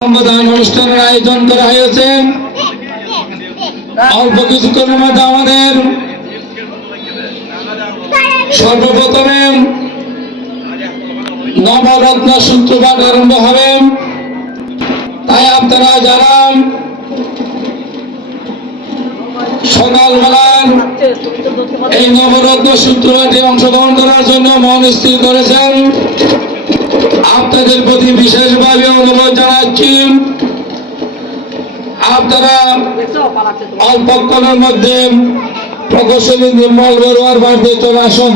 অনুষ্ঠানের আয়োজন করা হয়েছে। অল্প কিছুক্ষণের মধ্যে আমাদের সর্বপ্রথমে নবরত্ন সূত্রপাঠ আরম্ভ হবে। তাই আপনারা যারা সকালবেলার এই নবরত্ন সূত্রপাঠে অংশগ্রহণ করার জন্য মন স্থির করেছেন আপনাদের প্রতি বিশেষভাবে অনুরোধ জানাচ্ছি, আপনারা অল্পক্ষণের মধ্যে প্রকৌশলী নির্মল বড়ুয়ার বাড়িতে চলে আসুন।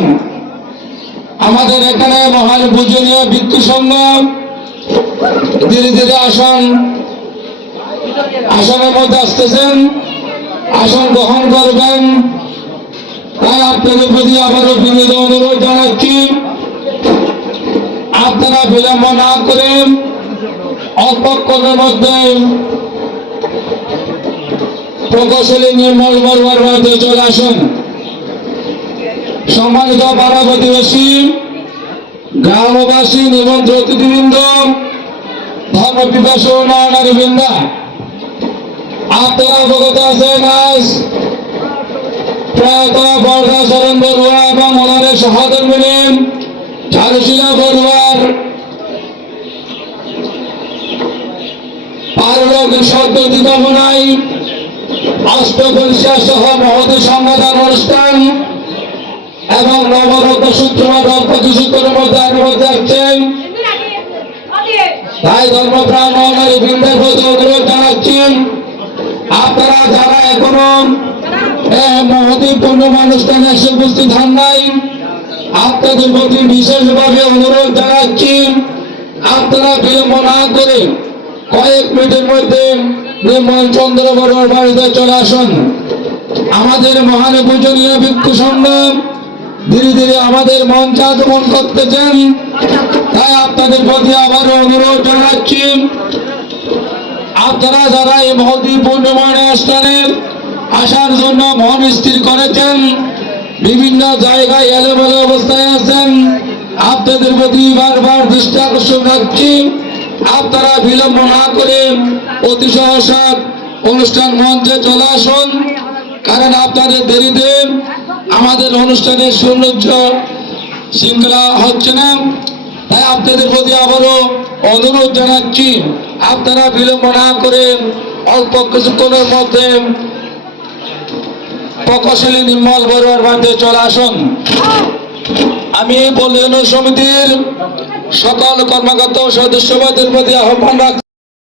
আমাদের এখানে মহান পূজনীয় ভিত্তি সংঘ ধীরে ধীরে আসন, আসনের মধ্যে আসতেছেন, আসন গ্রহণ করবেন। তাই আপনাদের প্রতি আবারও জানাচ্ছি আপনারা বিলম্ব না করে অল্পক্ষণের মধ্যে প্রকৌশলী নির্মল বড়ুয়ার মধ্যে চলে আসুন। সম্মানিত পাড়া প্রতিবেশী, গ্রামবাসী, নিমন্ত্রিত অতিথিবৃন্দ, ধর্ম পিপাসু নারী বৃন্দা আপনারা অবগত আছেন আজ প্রয়াত বর্ধা চরণ বড়ুয়া এবং ওনারের সহধর্মিনী পারলৌকিক সদ্গতি কামনায় অষ্টপরিষা সহ অনুষ্ঠান এবং নবরত্ন সূত্রপাত অল্প কিছুক্ষণের অনুরোধ জানাচ্ছি। আপনারা যারা এখনও মহতি পূর্ণ অনুষ্ঠানে এসে উপস্থিত হন আপনাদের প্রতি বিশেষভাবে অনুরোধ জানাচ্ছি। আপনারা বিলম্ব না করে কয়েক মিনিটের মধ্যে নির্মল চন্দ্র বড়ুয়ার বাড়িতে চলে আসুন। আমাদের মহান পূজনীয় ভিক্ষু সংগ্রাম ধীরে ধীরে আমাদের মঞ্চ আগমন করতেছেন। তাই আপনাদের প্রতি আবারও অনুরোধ জানাচ্ছি, আপনারা যারা এই মহতি পূর্ণমান অনুষ্ঠানে আসার জন্য মন স্থির করেছেন, বিভিন্ন জায়গায় এলোমেলো অবস্থায় আছেন, আপনাদের প্রতি বারবার দৃষ্টি আকর্ষণ রাখছি। আপনারা বিলম্ব না করে অতি সহসা অনুষ্ঠান মঞ্চে চলে আসুন। কারণ আপনাদের দেরিতে আমাদের অনুষ্ঠানের সৌন্দর্য শৃঙ্খলা হচ্ছে না। তাই আপনাদের প্রতি আবারও অনুরোধ জানাচ্ছি আপনারা বিলম্ব না করে অল্প কিছুক্ষণের মধ্যে প্রকৌশলী নির্মল বড়ুয়ার বাড়িতে চলে আসুন। আমি বলিউন সমিতির সকল কর্মকর্তা ও সদস্যবাদের প্রতি আহ্বান রাখছি।